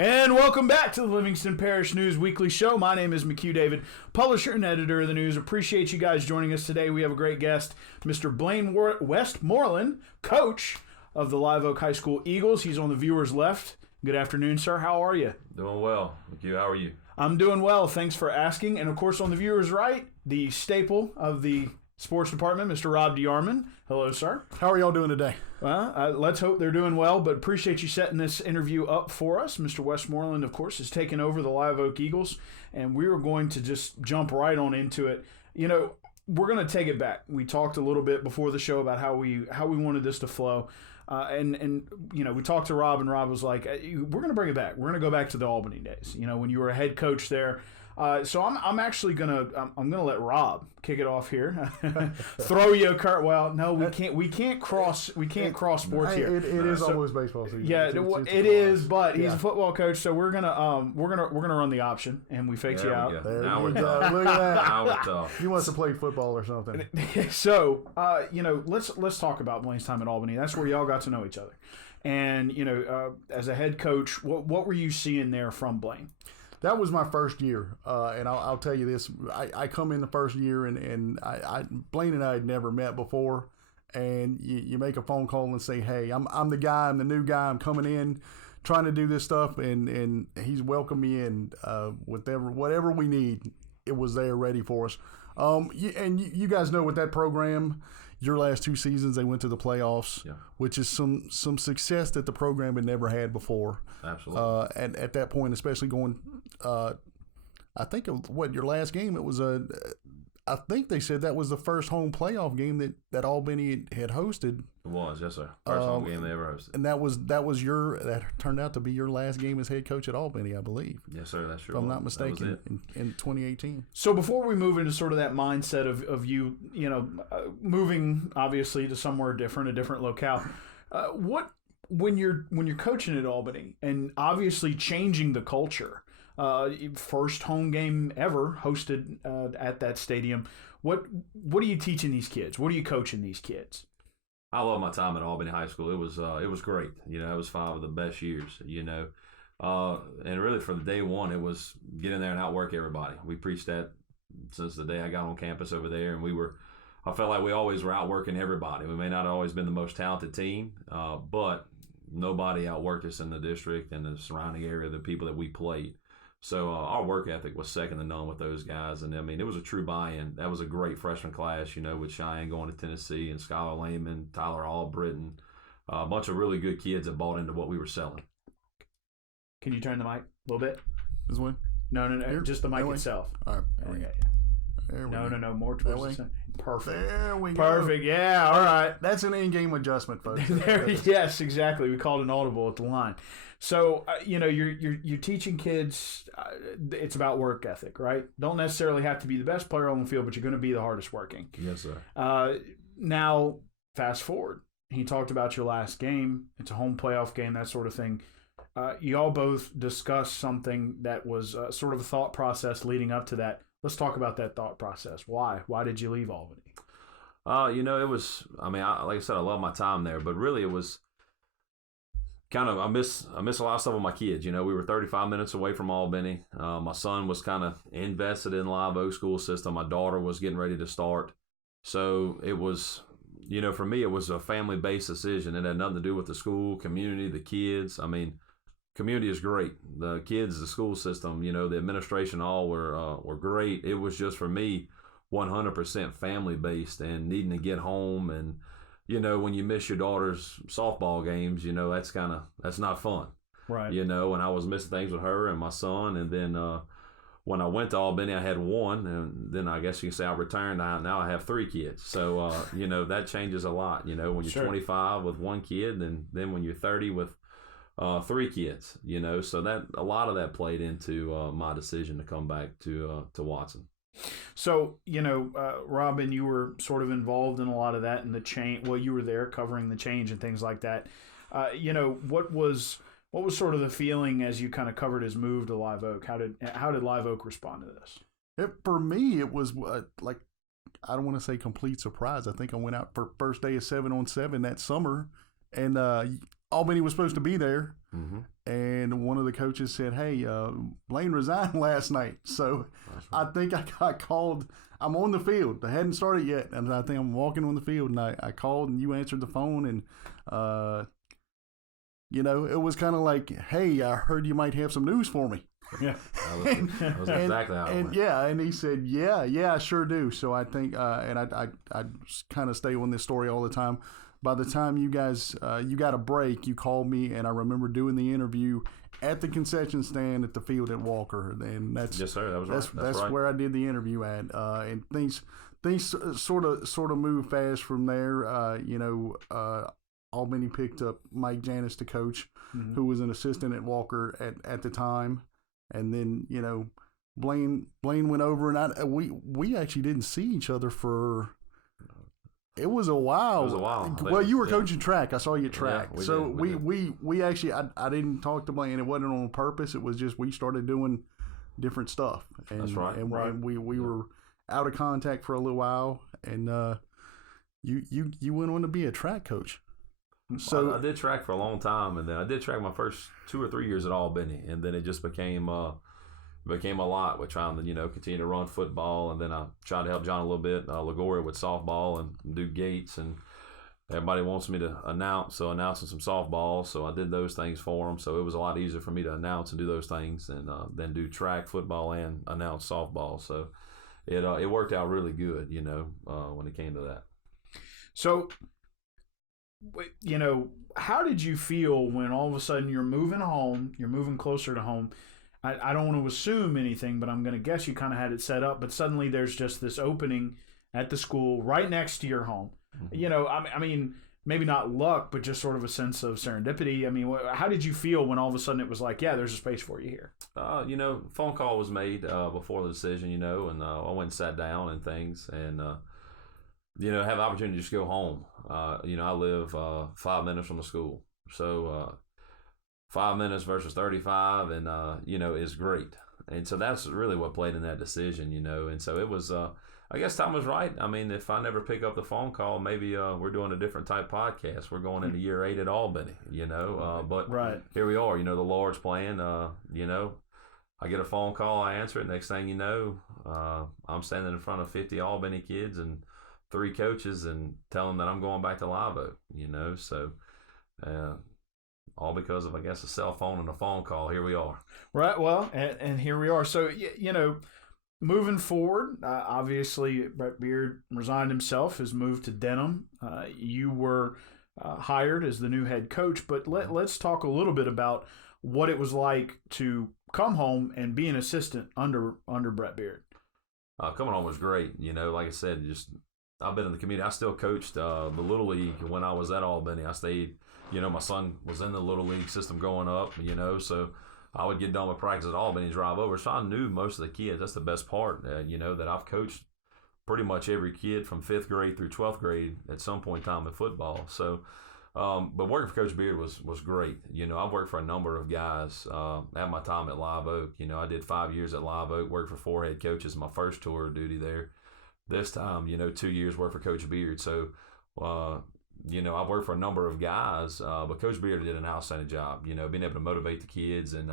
And welcome back to the Livingston Parish News Weekly Show. My name is McHugh David, publisher and editor of the news. Appreciate you guys joining us today. We have a great guest, Mr. Blane Westmoreland, coach of the Live Oak High School Eagles. He's on the viewer's left. Good afternoon, sir. How are you? Doing well. McHugh, how are you? I'm doing well. Thanks for asking. And, of course, on the viewer's right, the staple of the sports department, Mr. Rob DeArmond. Hello, sir. How are y'all doing today? Well, let's hope they're doing well, but appreciate you setting this interview up for us. Mr. Westmoreland, of course, has taken over the Live Oak Eagles, and we were going to just jump right on into it. You know, we're going to take it back. We talked a little bit before the show about how we wanted this to flow. And you know, we talked to Rob, and Rob was like, we're going to bring it back. We're going to go back to the Albany days, you know, when you were a head coach there. So I'm actually I'm gonna let Rob kick it off here. Throw you a curt. Well, no, we can't cross sports here. It is almost baseball season. Yeah, it is, but he's a football coach, so we're gonna run the option, and we fake you out. Now we're tough. Look at that. Now we're tough. You must have played football or something. So you know, let's talk about Blane's time at Albany. That's where y'all got to know each other, and you know, as a head coach, what were you seeing there from Blane? That was my first year, and I'll tell you this. I come in the first year, and Blane and I had never met before, and you make a phone call and say, hey, I'm the guy, I'm the new guy, I'm coming in, trying to do this stuff, and he's welcomed me in with whatever we need. It was there ready for us. And you guys know with that program, your last two seasons, they went to the playoffs, which is some success that the program had never had before. Absolutely. And at that point, especially going, I think your last game, it was I think they said that was the first home playoff game that Albany had hosted. It was, yes, sir. First home game they ever hosted. And that turned out to be your last game as head coach at Albany, I believe. Yes, sir. That's true. If I'm not mistaken, in 2018. So before we move into sort of that mindset of you know, moving obviously to somewhere different, a different locale, when you're coaching at Albany and obviously changing the culture, first home game ever hosted at that stadium, what are you teaching these kids? What are you coaching these kids? I love my time at Albany High School. It was great. You know, it was 5 of the best years. You know, and really from day one, it was get in there and outwork everybody. We preached that since the day I got on campus over there, and I felt like we always were outworking everybody. We may not have always been the most talented team, but nobody outworked us in the district and the surrounding area, the people that we played. So our work ethic was second to none with those guys. And, I mean, it was a true buy-in. That was a great freshman class, you know, with Cheyenne going to Tennessee and Skylar Lehman, Tyler Albritton, a bunch of really good kids that bought into what we were selling. Can you turn the mic a little bit? This one? No, Here? just the mic itself. All right. No, more towards the center. Perfect. There we go. Perfect. Yeah, all right. That's an in-game adjustment, folks. Yes, exactly. We called an audible at the line. So, you know, you're teaching kids, it's about work ethic, right? Don't necessarily have to be the best player on the field, but you're going to be the hardest working. Yes, sir. Now, fast forward. He talked about your last game. It's a home playoff game, that sort of thing. You all both discussed something that was sort of a thought process leading up to that. Let's talk about that thought process. Why? Why did you leave Albany? You know, it was, I mean, like I said, I love my time there, but really it was kind of, I miss a lot of stuff with my kids. You know, we were 35 minutes away from Albany. My son was kind of invested in Live Oak school system. My daughter was getting ready to start. So it was, you know, for me, it was a family-based decision. It had nothing to do with the school, community, the kids. I mean, community is great. The kids, the school system, you know, the administration, all were great. It was just for me, 100% family-based and needing to get home. And, you know, when you miss your daughter's softball games, you know, that's not fun. Right. You know, and I was missing things with her and my son. And then when I went to Albany, I had one. And then I guess you can say I returned. Now I have 3 kids. So, you know, that changes a lot. You know, when you're 25 with 1 kid, and then when you're 30 with 3 kids, you know, so that a lot of that played into my decision to come back to Watson. So, you know, Robin, you were sort of involved in a lot of that and the change. Well, you were there covering the change and things like that. You know, what was sort of the feeling as you kind of covered his move to Live Oak? How did Live Oak respond to this? For me, it was like, I don't want to say complete surprise. I think I went out for first day of 7-on-7 that summer, and Albany was supposed to be there. Mm-hmm. And one of the coaches said, "Hey, Blane resigned last night." So Right. I think I got called. I'm on the field. I hadn't started yet. And I think I'm walking on the field. And I called and you answered the phone. And, it was kind of like, "Hey, I heard you might have some news for me." Yeah. That was exactly how it went. Yeah, and he said, "Yeah, I sure do." So I think, and I kind of stay on this story all the time. By the time you guys, you got a break, you called me, and I remember doing the interview at the concession stand at the field at Walker, and that's Yes, sir. That was right. that's right. where I did the interview at, and things sort of moved fast from there. Albany picked up Mike Janis to coach, Mm-hmm. who was an assistant at Walker at the time. And then, Blane went over, and we actually didn't see each other for. It was a while. It was a while. Well, you were coaching track. I saw you at track. Yeah, So we we actually I didn't talk to Blane. It wasn't on purpose. It was just we started doing different stuff. And, That's right. And we were out of contact for a little while, and you went on to be a track coach. So I did track for a long time, and then I did track my first 2 or 3 years at Albany, and then it just became a lot with trying to continue to run football, and then I tried to help John a little bit, LaGuardia with softball and do gates, and everybody wants me to announcing some softball, so I did those things for them. So it was a lot easier for me to announce and do those things, and then do track, football, and announce softball. So it worked out really good, when it came to that. So, how did you feel when all of a sudden you're moving home, you're moving closer to home? I don't want to assume anything, but I'm going to guess you kind of had it set up, but suddenly there's just this opening at the school right next to your home. Mm-hmm. I mean, maybe not luck, but just sort of a sense of serendipity. I mean, how did you feel when all of a sudden it was like, yeah, there's a space for you here? Phone call was made before the decision, and I went and sat down and things, and have the opportunity to just go home. I live 5 minutes from the school, so 5 minutes versus 35, and is great. And so that's really what played in that decision, And so it was, I guess time was right. I mean, if I never pick up the phone call, maybe we're doing a different type podcast. We're going into year 8 at Albany, But right. Here we are. The Lord's plan. I get a phone call, I answer it. Next thing you know, I'm standing in front of 50 Albany kids and 3 coaches and tell them that I'm going back to Live Oak, So all because of, I guess, a cell phone and a phone call. Here we are. Right. Well, and here we are. So, moving forward, obviously Brett Beard resigned himself, has moved to Denham. You were hired as the new head coach, but let's talk a little bit about what it was like to come home and be an assistant under Brett Beard. Coming home was great. Like I said, I've been in the community. I still coached the Little League when I was at Albany. I stayed, my son was in the Little League system growing up, so I would get done with practice at Albany and drive over. So I knew most of the kids. That's the best part, that I've coached pretty much every kid from 5th grade through 12th grade at some point in time in football. So, but working for Coach Beard was great. I've worked for a number of guys at my time at Live Oak. I did 5 years at Live Oak, worked for 4 head coaches, my first tour of duty there. This time, 2 years worked for Coach Beard. So, I've worked for a number of guys, but Coach Beard did an outstanding job, being able to motivate the kids and,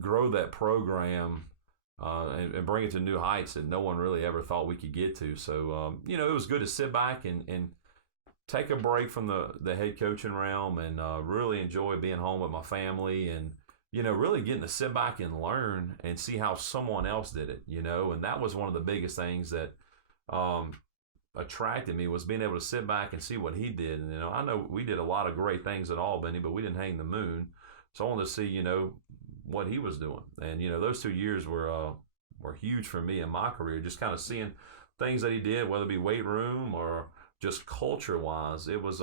grow that program and bring it to new heights that no one really ever thought we could get to. So, it was good to sit back and take a break from the head coaching realm and really enjoy being home with my family and, really getting to sit back and learn and see how someone else did it, and that was one of the biggest things that attracted me was being able to sit back and see what he did. And, I know we did a lot of great things at Albany, but we didn't hang the moon. So I wanted to see, what he was doing. And, those 2 years were huge for me in my career, just kind of seeing things that he did, whether it be weight room or just culture-wise. It was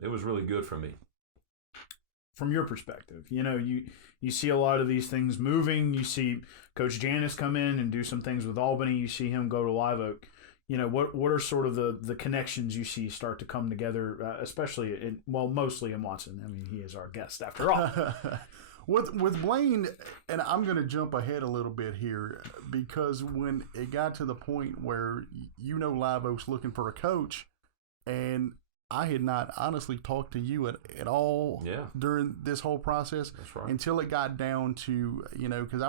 really good for me. From your perspective, you see a lot of these things moving. You see Coach Janis come in and do some things with Albany. You see him go to Live Oak. What are sort of the connections you see start to come together, especially mostly in Watson. I mean, he is our guest after all. With Blane, and I'm going to jump ahead a little bit here because when it got to the point where Live Oak's looking for a coach, and I had not honestly talked to you at all during this whole process. That's right. Until it got down to, because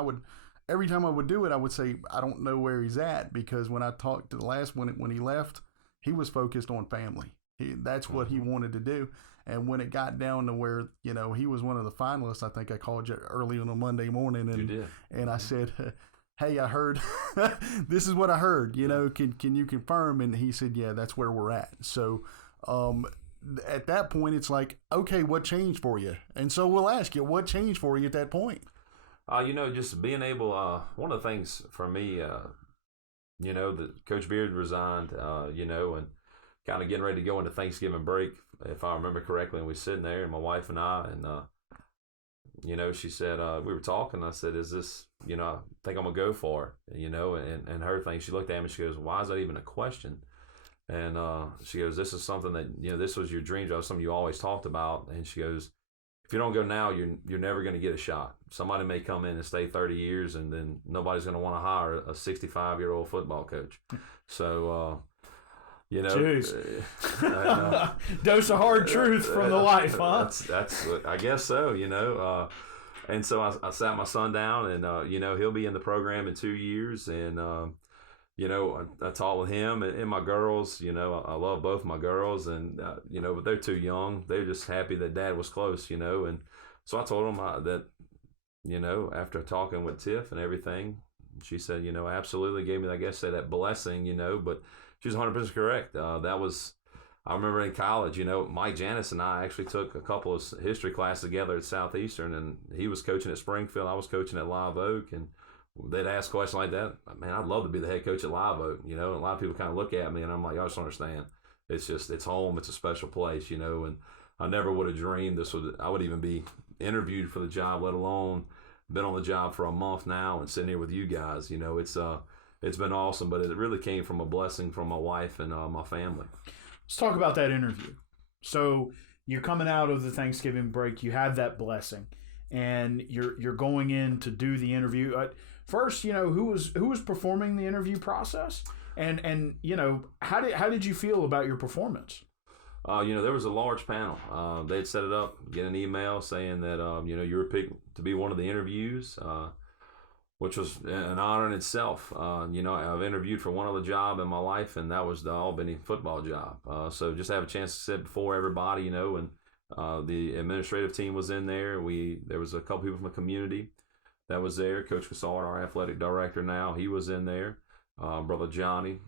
every time I would do it, I would say, I don't know where he's at, because when I talked to the last one, when he left, he was focused on family. That's what he wanted to do. And when it got down to where, he was one of the finalists, I think I called you early on a Monday morning, and You did. And I said, hey, I heard, this is what I heard, can you confirm? And he said, yeah, that's where we're at. So, at that point, it's like, okay, what changed for you? And so we'll ask you, what changed for you at that point? Just being able, one of the things for me, that Coach Beard resigned, and kind of getting ready to go into Thanksgiving break, if I remember correctly, and we were sitting there, and my wife and I, and, she said, we were talking, I said, is this, I think I'm going to go for it, and her thing, she looked at me, she goes, why is that even a question? And she goes, this is something that, this was your dream job, something you always talked about. And she goes, if you don't go now, you're never going to get a shot. Somebody may come in and stay 30 years, and then nobody's going to want to hire a 65-year-old football coach. So, Jeez. Dose of hard truth from the life, huh? That's I guess so, and so I sat my son down, and, he'll be in the program in 2 years, and, I talked with him and my girls. I love both my girls, and but they're too young. They're just happy that Dad was close, and so I told them that, after talking with Tiff and everything, she said, absolutely, gave me, I guess, that blessing, but she's 100% correct. I remember in college, Mike Janis and I actually took a couple of history classes together at Southeastern, and he was coaching at Springfield, I was coaching at Live Oak, and they'd ask questions like that. Man, I'd love to be the head coach at Live Oak, and a lot of people kind of look at me, and I'm like, I just don't understand. It's home, it's a special place, and I never would have dreamed I would even be interviewed for the job, let alone been on the job for a month now and sitting here with you guys. It's been awesome, but it really came from a blessing from my wife and my family. Let's talk about that interview. So you're coming out of the Thanksgiving break, you have that blessing, and you're going in to do the interview. First, who was performing the interview process, and how did you feel about your performance? There was a large panel. They'd set it up, get an email saying that you were picked to be one of the interviews, which was an honor in itself. I've interviewed for one other job in my life, and that was the Albany football job. So just have a chance to sit before everybody, and the administrative team was in there. There was a couple people from the community that was there. Coach Cassard, our athletic director now, he was in there. Brother Johnny,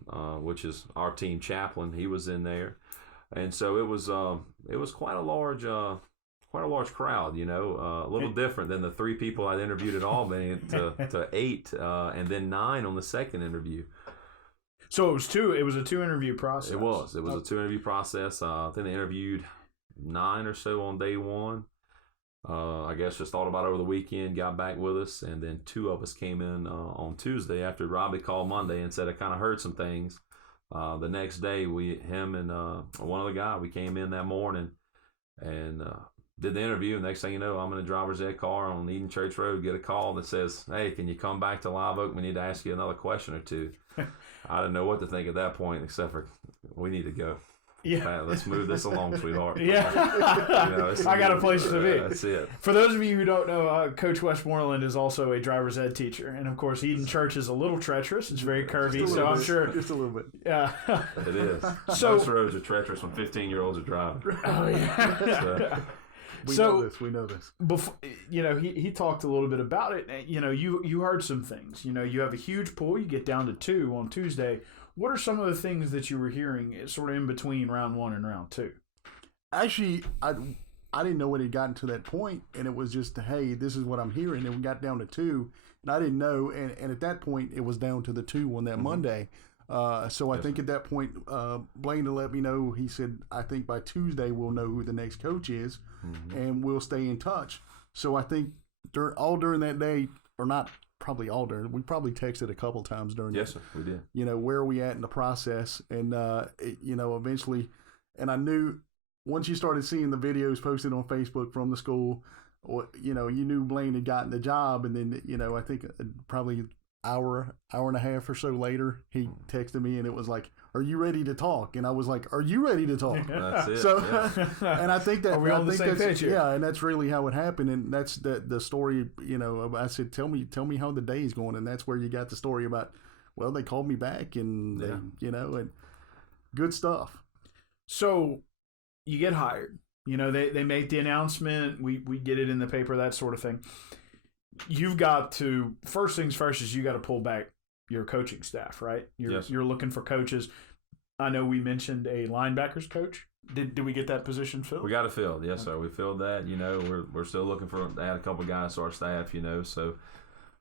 which is our team chaplain, he was in there. And so it was quite a large crowd, a little different than the 3 people I'd interviewed at Albany to 8, and then 9 on the second interview. So it was a 2 interview process. It was a 2 interview process. I think they interviewed 9 or so on day 1. I guess just thought about it over the weekend, got back with us, and then 2 of us came in on Tuesday after Robbie called Monday and said I kind of heard some things. The next day, him and one other guy, we came in that morning and did the interview. And next thing you know, I'm in a driver's ed car on Eden Church Road, get a call that says, hey, can you come back to Live Oak? We need to ask you another question or 2. I didn't know what to think at that point, except for we need to go. Yeah. Man, let's move this along, sweetheart. Yeah. I got a place to be. That's it. For those of you who don't know, Coach Westmoreland is also a driver's ed teacher. And, of course, Eden Church is a little treacherous. It's very curvy, so I'm sure. Just a little bit. Yeah. It is. So, most roads are treacherous when 15-year-olds are driving. Oh, yeah. We know this. Before, he talked a little bit about it. You heard some things. You have a huge pool. You get down to 2 on Tuesday. What are some of the things that you were hearing sort of in between round 1 and round 2? Actually, I didn't know when it gotten to that point, and it was just, hey, this is what I'm hearing. And we got down to 2, and I didn't know. And at that point, it was down to the 2 on that Monday. So I think at that point, Blane to let me know, he said, I think by Tuesday we'll know who the next coach is, and we'll stay in touch. So I think during that day, or not probably all during, we probably texted a couple times during Yes, sir, we did. Where are we at in the process? And, eventually, and I knew once you started seeing the videos posted on Facebook from the school, or, you knew Blane had gotten the job. And then, I think probably hour and a half or so later, he texted me and it was like, "Are you ready to talk?" And I was like, "Are you ready to talk?" That's it. So, yeah. and I think that Are we on the same page here? yeah, and that's really how it happened, and that's the story. You know, I said, "Tell me how the day's going," and that's where you got the story about. Well, they called me back, and Yeah. they, you know, and good stuff. So you get hired. You know, they make the announcement. We get it in the paper, that sort of thing. You've got to, first things first is you got to pull back your coaching staff, right? Yes. You're looking for coaches. I know we mentioned a linebackers coach. Did we get that position filled? We got it filled, yes, sir. We filled that. You know, we're still looking to add a couple guys to our staff. You know, so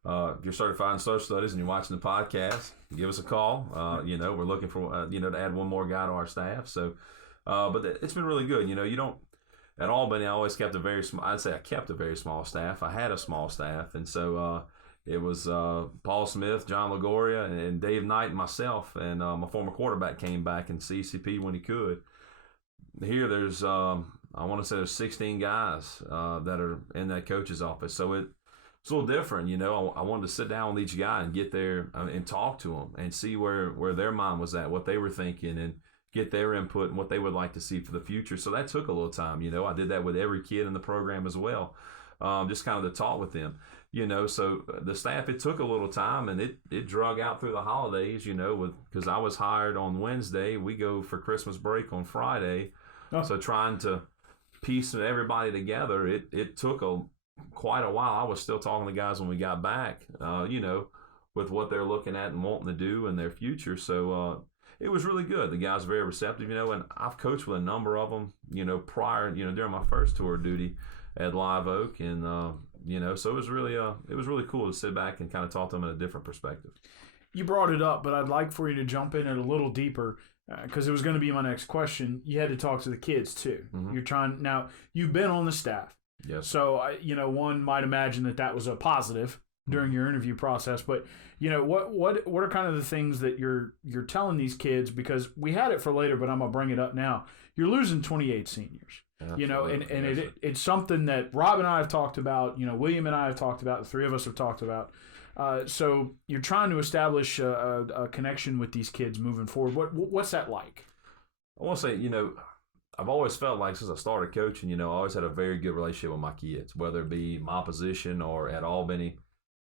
if you're certified in social studies and you're watching the podcast, give us a call. You know, we're looking for to add one more guy to our staff. So, but it's been really good. You know, you don't. At Albany, I always kept a very small. I'd say I kept a very small staff. I had a small staff, and so it was Paul Smith, John Lagoria, and Dave Knight, and myself, and my former quarterback came back in CCP when he could. Here, there's I want to say there's 16 guys that are in that coach's office, so it's a little different. You know, I wanted to sit down with each guy and get there and talk to them and see where their mind was at, what they were thinking, and get their input and what they would like to see for the future. So that took a little time. You know, I did that with every kid in the program as well, just kind of to talk with them. You know, so the staff, it took a little time, and it drug out through the holidays, you know, because I was hired on Wednesday. We go for Christmas break on Friday. Oh. So trying to piece everybody together, it took quite a while. I was still talking to guys when we got back, you know, with what they're looking at and wanting to do in their future. So it was really good. The guys were very receptive, you know, and I've coached with a number of them, you know, prior, you know, during my first tour of duty at Live Oak, and you know, so it was really cool to sit back and kind of talk to them in a different perspective. You brought it up, but I'd like for you to jump in it a little deeper because it was going to be my next question. You had to talk to the kids too. Mm-hmm. Now you've been on the staff, Yes. so you know, one might imagine that was a positive during your interview process, but you know, what are kind of the things that you're telling these kids, because we had it for later, but I'm gonna bring it up now. You're losing 28 seniors. Absolutely. You know, and Yes, it's something that Rob and I have talked about, you know, William and I have talked about, the three of us have talked about. So you're trying to establish a connection with these kids moving forward. What's that like? I want to say, you know, I've always felt like since I started coaching, you know, I always had a very good relationship with my kids, whether it be my position or at Albany.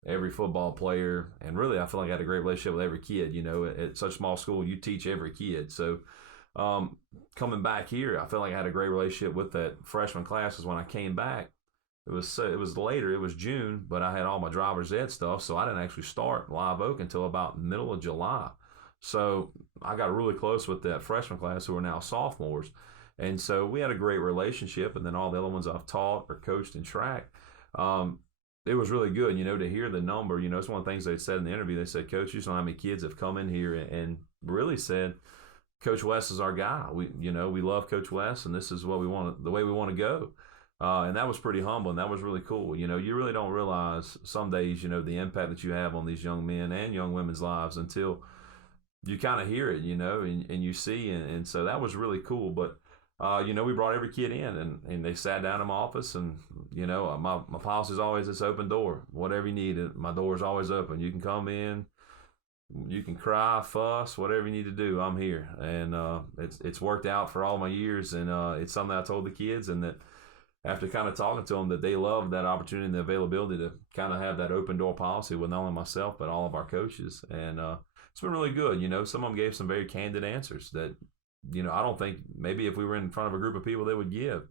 Every football player, and really I feel like I had a great relationship with every kid. You know, at such a small school, you teach every kid. So coming back here, I feel like I had a great relationship with that freshman class, because when I came back, it was later, it was June, but I had all my driver's ed stuff, so I didn't actually start Live Oak until about middle of July. So I got really close with that freshman class who are now sophomores. And so we had a great relationship, and then all the other ones I've taught or coached in track. It was really good, you know, to hear the number. You know, it's one of the things they said in the interview. They said, "Coach, you just don't know how many kids have come in here and really said, Coach West is our guy. We love Coach West, and this is what we want, the way we want to go." And that was pretty humble, and that was really cool. You know, you really don't realize some days, you know, the impact that you have on these young men and young women's lives until you kind of hear it, you know, and you see. And so that was really cool. But you know, we brought every kid in, and they sat down in my office, and you know, my policy is always this open door. Whatever you need, my door is always open. You can come in, you can cry, fuss, whatever you need to do. I'm here, and it's worked out for all my years, and it's something I told the kids, and that after kind of talking to them, that they love that opportunity and the availability to kind of have that open door policy with not only myself but all of our coaches, and it's been really good. You know, some of them gave some very candid answers that, you know, I don't think maybe if we were in front of a group of people they would give.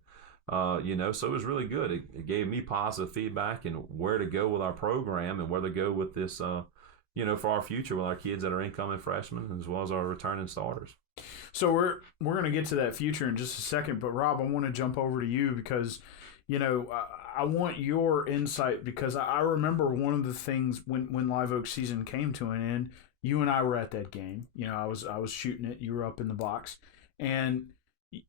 You know, so it was really good. It gave me positive feedback and where to go with our program and where to go with this, you know, for our future with our kids that are incoming freshmen as well as our returning starters. So we're going to get to that future in just a second, but Rob, I want to jump over to you because, you know, I want your insight, because I remember one of the things when Live Oak season came to an end, you and I were at that game. You know, I was shooting it. You were up in the box, and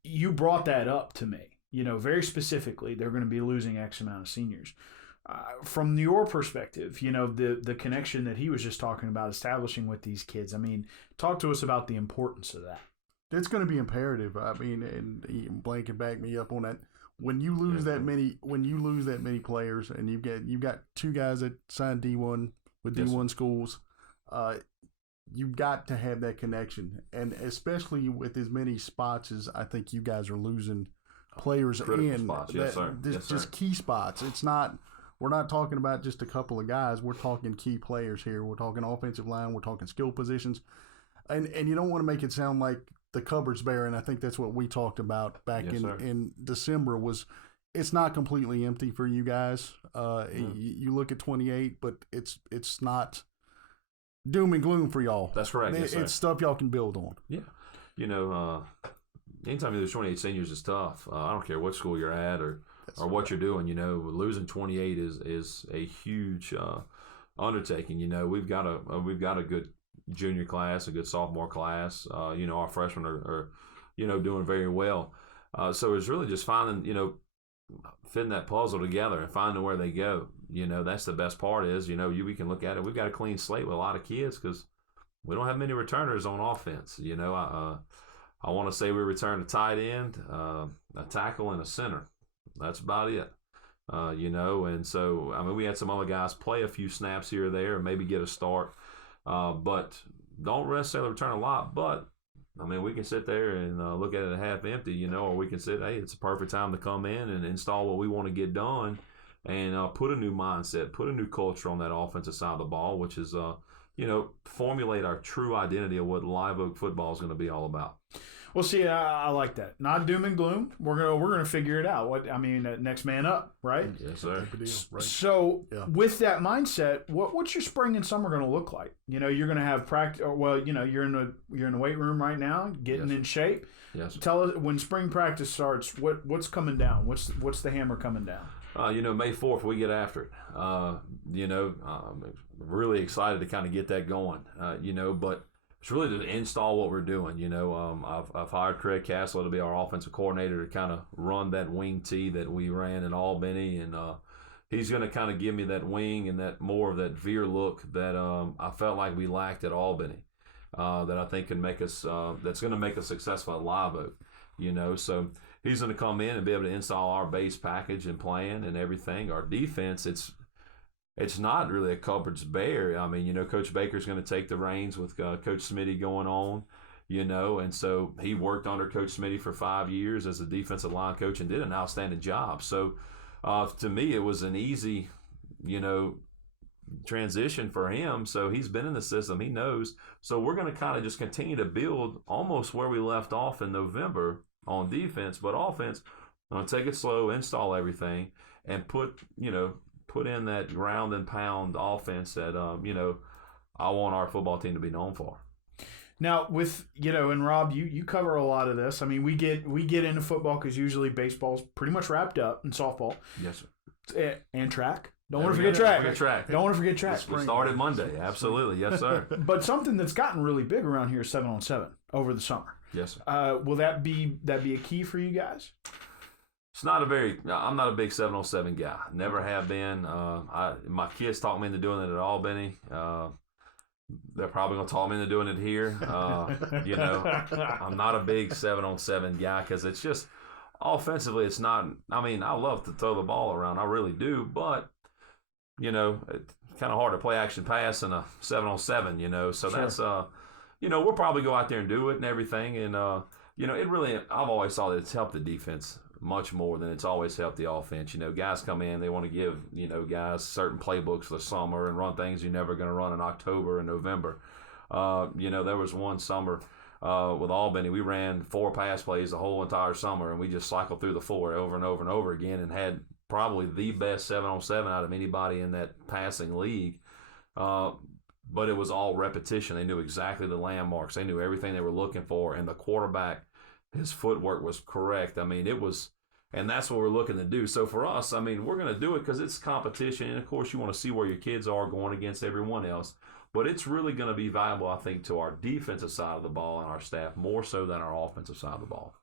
you brought that up to me. You know, very specifically, they're going to be losing X amount of seniors. From your perspective, you know, the connection that he was just talking about establishing with these kids. I mean, talk to us about the importance of that. It's going to be imperative. I mean, and Blane can back me up on that. When you lose that many players, and you've got two guys that signed D1 with D1 schools, You've got to have that connection, and especially with as many spots as I think you guys are losing players Critical in. spots. Yes, sir. Yes, sir. Just key spots. We're not talking about just a couple of guys. We're talking key players here. We're talking offensive line. We're talking skill positions, and you don't want to make it sound like the cupboard's bare. And I think that's what we talked about back in December. Was it's not completely empty for you guys. You look at 28, but it's not doom and gloom for y'all. That's correct. Yes, it's stuff y'all can build on. Yeah. Anytime there's 28 seniors is tough. I don't care what school you're at or what you're doing. Losing 28 is a huge undertaking. We've got a good junior class, a good sophomore class. Our freshmen are doing very well. So it's really just finding, fitting that puzzle together and finding where they go. That's the best part is, we can look at it. We've got a clean slate with a lot of kids because we don't have many returners on offense. I want to say we returned a tight end, a tackle, and a center. That's about it. And so, we had some other guys play a few snaps here or there and maybe get a start, but don't necessarily return a lot. But, we can sit there and look at it half empty, or we can say, hey, it's a perfect time to come in and install what we want to get done and put a new mindset, put a new culture on that offensive side of the ball, which is, formulate our true identity of what Live Oak football is going to be all about. Well, see, I like that. Not doom and gloom. We're gonna figure it out. Next man up, right? Yes, sir. Right. So, with that mindset, what's your spring and summer going to look like? You're going to have practice. Well, you're in the weight room right now, getting in shape. Yes. Tell us when spring practice starts. What's coming down? What's the hammer coming down? May 4th we get after it. I'm really excited to kind of get that going. But it's really to install what we're doing. I've hired Craig Castle to be our offensive coordinator to kind of run that wing tee that we ran in Albany, and he's going to kind of give me that wing and that more of that veer look that I felt like we lacked at Albany. That I think can make us. That's going to make us successful at Live Oak. So he's going to come in and be able to install our base package and plan and everything. Our defense, it's not really a cupboard's bare. Coach Baker's going to take the reins with Coach Smitty going on, and so he worked under Coach Smitty for 5 years as a defensive line coach and did an outstanding job. So to me, it was an easy, transition for him. So he's been in the system. He knows. So we're going to kind of just continue to build almost where we left off in November on defense, but offense, I'm going to take it slow, install everything, and put in that ground and pound offense that, I want our football team to be known for. Now, with, and Rob, you cover a lot of this. We get into football because usually baseball's pretty much wrapped up in softball. Yes, sir. And track. Don't want to forget track. Don't want to forget track. We started Monday. Absolutely. Yes, sir. But something that's gotten really big around here is 7-on-7 over the summer. Yes, sir. Will that be a key for you guys? I'm not a big 7-on-7 guy. Never have been. My kids talked me into doing it at Albany. They're probably going to talk me into doing it here. I'm not a big 7-on-7 guy because it's just offensively, it's not. I love to throw the ball around. I really do. But, it's kind of hard to play action pass in a 7-on-7, So sure. That's, we'll probably go out there and do it and everything. And, it really, I've always thought it's helped the defense much more than it's always helped the offense. Guys come in, they want to give, guys certain playbooks for the summer and run things you're never going to run in October and November. There was one summer with Albany, we ran 4 pass plays the whole entire summer, and we just cycled through the 4 over and over and over again and had probably the best 7-on-7 out of anybody in that passing league. But it was all repetition. They knew exactly the landmarks. They knew everything they were looking for, and the quarterback, his footwork was correct. It was, and that's what we're looking to do. So for us, we're going to do it because it's competition. And of course, you want to see where your kids are going against everyone else. But it's really going to be valuable, I think, to our defensive side of the ball and our staff more so than our offensive side of the ball.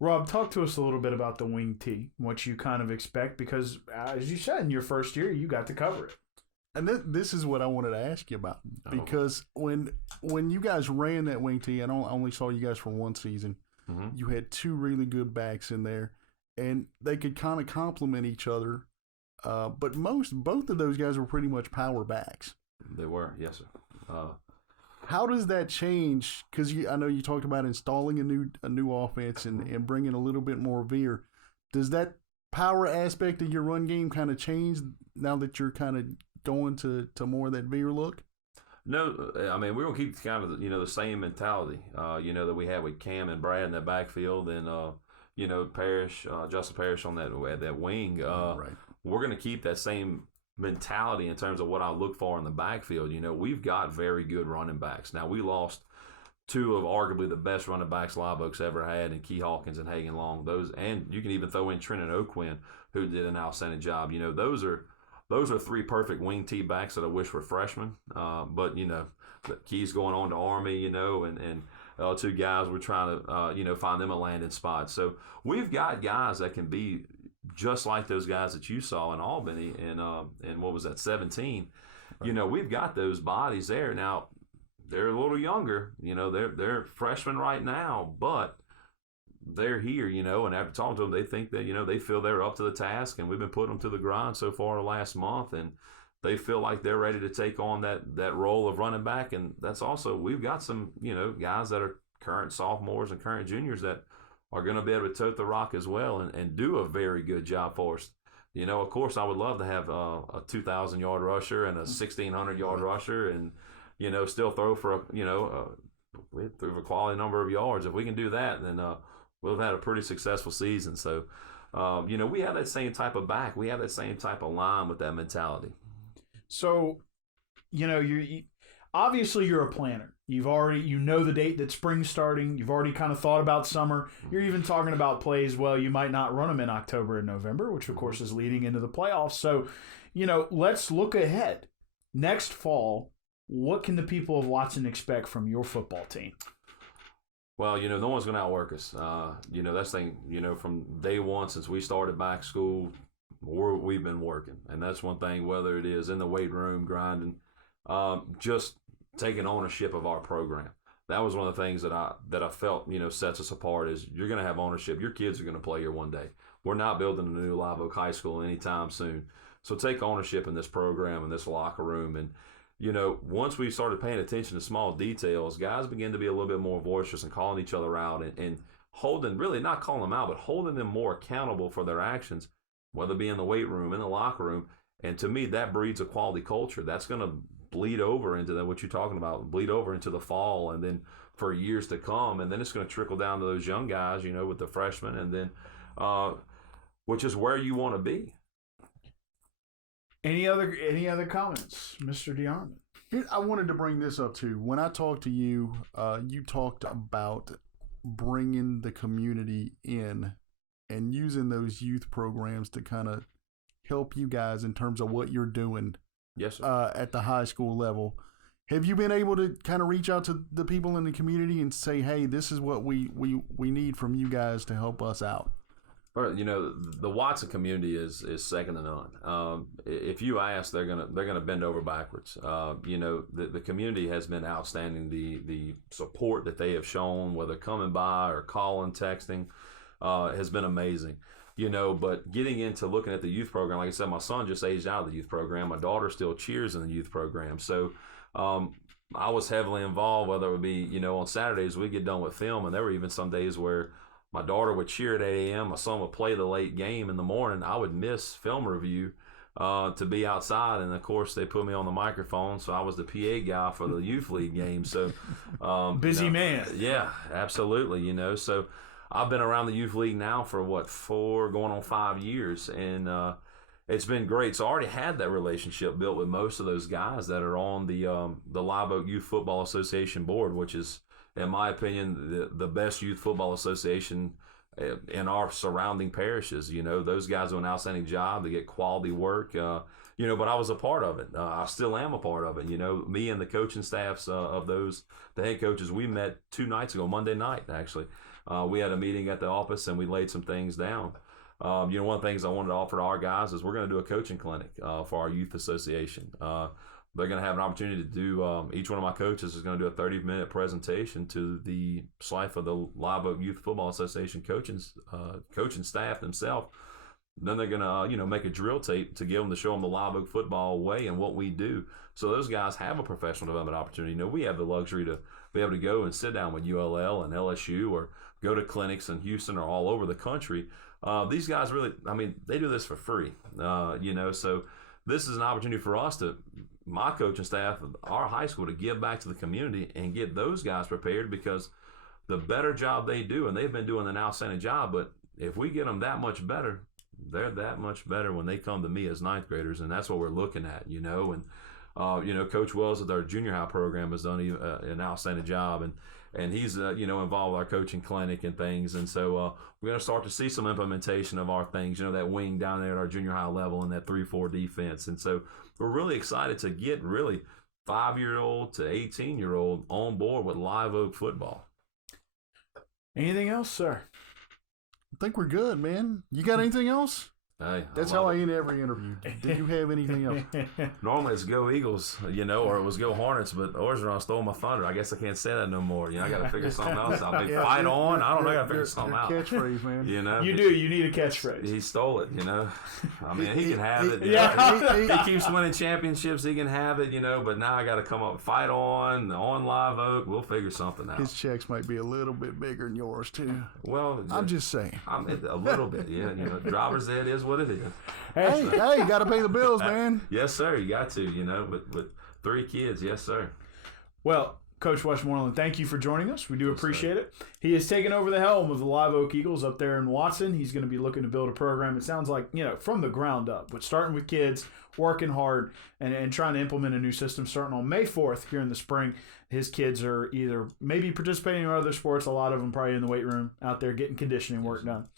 Rob, talk to us a little bit about the wing tee, what you kind of expect, because as you said, in your first year, you got to cover it. And this is what I wanted to ask you about, because when you guys ran that wing tee, I only saw you guys for one season. Mm-hmm. You had 2 really good backs in there, and they could kind of complement each other. But both of those guys were pretty much power backs. They were, yes, sir. How does that change? Because I know you talked about installing a new offense and bringing a little bit more veer. Does that power aspect of your run game kind of change now that you're kind of going to more of that veer look? No, I mean we're gonna keep kind of the same mentality, that we had with Cam and Brad in that backfield, and Parrish, Justin Parrish on that wing. Right. We're gonna keep that same mentality in terms of what I look for in the backfield. We've got very good running backs. Now we lost two of arguably the best running backs Live Oak's ever had, in Key Hawkins and Hagan Long. Those, and you can even throw in Trenton O'Quinn, who did an outstanding job. Those are three perfect wing T backs that I wish were freshmen. But Key's going on to Army, and two guys we're trying to find them a landing spot. So we've got guys that can be just like those guys that you saw in Albany and what was that, 17. Right. We've got those bodies there. Now they're a little younger, they're freshmen right now, but they're here, and after talking to them, they think that, they feel they're up to the task, and we've been putting them to the grind so far the last month, and they feel like they're ready to take on that role of running back. And that's also, we've got some, guys that are current sophomores and current juniors that are going to be able to tote the rock as well and do a very good job for us. Of course, I would love to have a 2,000-yard rusher and a 1,600-yard rusher and, still throw for through a quality number of yards. If we can do that, then we'll have had a pretty successful season. So, we have that same type of back. We have that same type of line with that mentality. So, obviously you're a planner. You've already, the date that spring's starting. You've already kind of thought about summer. You're even talking about plays. Well, you might not run them in October and November, which of course is leading into the playoffs. So, let's look ahead. Next fall, what can the people of Watson expect from your football team? Well, no one's going to outwork us. That's the thing, from day one since we started back school, we've been working. And that's one thing, whether it is in the weight room, grinding, just taking ownership of our program. That was one of the things that I felt, sets us apart is you're going to have ownership. Your kids are going to play here one day. We're not building a new Live Oak High School anytime soon. So take ownership in this program and this locker room. And, once we started paying attention to small details, guys began to be a little bit more boisterous and calling each other out and holding, really not calling them out, but holding them more accountable for their actions, whether it be in the weight room, in the locker room. And to me, that breeds a quality culture. That's going to bleed over into what you're talking about, bleed over into the fall and then for years to come. And then it's going to trickle down to those young guys, with the freshmen, and then, which is where you want to be. Any other comments, Mr. DeArmond? I wanted to bring this up too. When I talked to you, you talked about bringing the community in and using those youth programs to kind of help you guys in terms of what you're doing. Yes, sir. At the high school level. Have you been able to kind of reach out to the people in the community and say, hey, this is what we need from you guys to help us out? The Watson community is second to none. If you ask, they're gonna bend over backwards. The community has been outstanding. The support that they have shown, whether coming by or calling, texting, has been amazing. But getting into looking at the youth program, like I said, my son just aged out of the youth program. My daughter still cheers in the youth program. So I was heavily involved, whether it would be, on Saturdays we get done with film, and there were even some days where my daughter would cheer at 8 a.m. My son would play the late game in the morning. I would miss film review to be outside. And, of course, they put me on the microphone, so I was the PA guy for the youth league game. So busy man. Yeah, absolutely, So I've been around the youth league now for, 4 going on 5 years. And it's been great. So I already had that relationship built with most of those guys that are on the Live Oak Youth Football Association board, which is, in my opinion, the best youth football association in our surrounding parishes. Those guys do an outstanding job. They get quality work. But I was a part of it. I still am a part of it. Me and the coaching staffs of those, the head coaches, we met 2 nights ago, Monday night, actually. We had a meeting at the office and we laid some things down. One of the things I wanted to offer to our guys is we're going to do a coaching clinic for our youth association. They're going to have an opportunity to do, each one of my coaches is going to do a 30-minute presentation to the SLIFE of the Live Oak Youth Football Association coaching staff themselves Then they're gonna, make a drill tape to give them to show them the Live Oak football way and what we do. So those guys have a professional development opportunity. We have the luxury to be able to go and sit down with ULL and LSU or go to clinics in Houston or all over the country. These guys really, they do this for free. So this is an opportunity for us my coaching staff, our high school, to give back to the community and get those guys prepared, because the better job they do, and they've been doing an outstanding job, but if we get them that much better, they're that much better when they come to me as ninth graders, and that's what we're looking at, and Coach Wells with our junior high program has done an outstanding job, and he's involved with our coaching clinic and things, and so we're going to start to see some implementation of our things, that wing down there at our junior high level and that 3-4 defense, and so we're really excited to get really 5-year-old to 18-year-old on board with Live Oak football. Anything else, sir? I think we're good, man. You got anything else? Hey, that's how I end every interview. Did you have anything else? Normally it's go Eagles, or it was go Hornets, but Orgeron stole my thunder. I guess I can't say that no more. I got to figure something else out. Fight on. I don't know. I got to figure something out. Catchphrase, man. You do. You need a catchphrase. He stole it. He can have it. He keeps winning championships. He can have it. But now I got to come up, fight on Live Oak. We'll figure something out. His checks might be a little bit bigger than yours too. Well, I'm just saying. A little bit. Yeah. Driver's ed is what it is. Hey, you got to pay the bills, man. Yes, sir. You got to, with 3 kids. Yes, sir. Well, Coach Westmoreland, thank you for joining us. We do appreciate it. He has taken over the helm of the Live Oak Eagles up there in Watson. He's going to be looking to build a program, it sounds like, from the ground up, but starting with kids, working hard, and trying to implement a new system starting on May 4th here in the spring. His kids are either maybe participating in other sports, a lot of them probably in the weight room out there getting conditioning work done.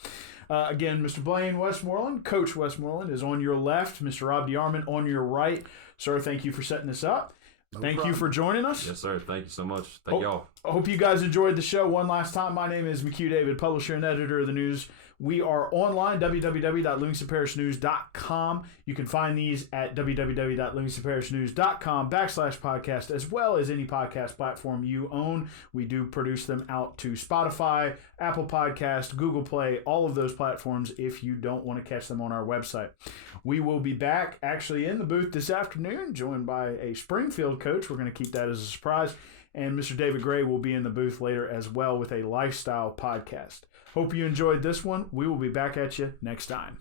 Again, Mr. Blane Westmoreland, Coach Westmoreland, is on your left. Mr. Rob DeArmond on your right. Sir, thank you for setting this up. Thank you for joining us. Yes, sir. Thank you so much. Thank y'all. I hope you guys enjoyed the show. One last time, my name is McHugh David, publisher and editor of the news. We are online, www.livingstonparishnews.com. You can find these at www.livingstonparishnews.com/podcast, as well as any podcast platform you own. We do produce them out to Spotify, Apple Podcast, Google Play, all of those platforms if you don't want to catch them on our website. We will be back actually in the booth this afternoon, joined by a Springfield coach. We're going to keep that as a surprise. And Mr. David Gray will be in the booth later as well with a lifestyle podcast. Hope you enjoyed this one. We will be back at you next time.